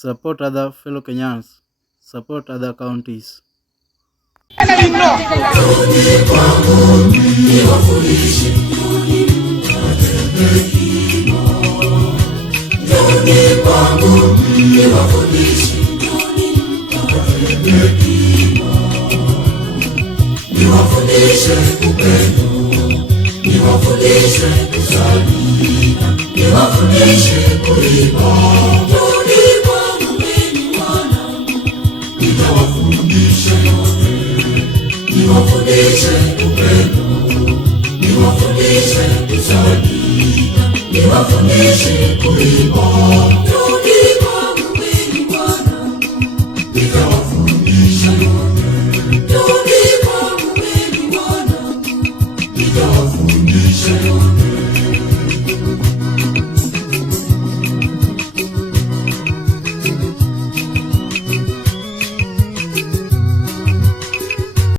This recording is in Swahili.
Support other fellow Kenyans. Support other counties. Niwafundishe upendo, niwafundishe kusali, niwafundishe kuimba. Njoni kwangu enyi wanangu, nitawafundisha yote. Niwafundishe upendo, niwafundishe kusali, niwafundishe kuimba.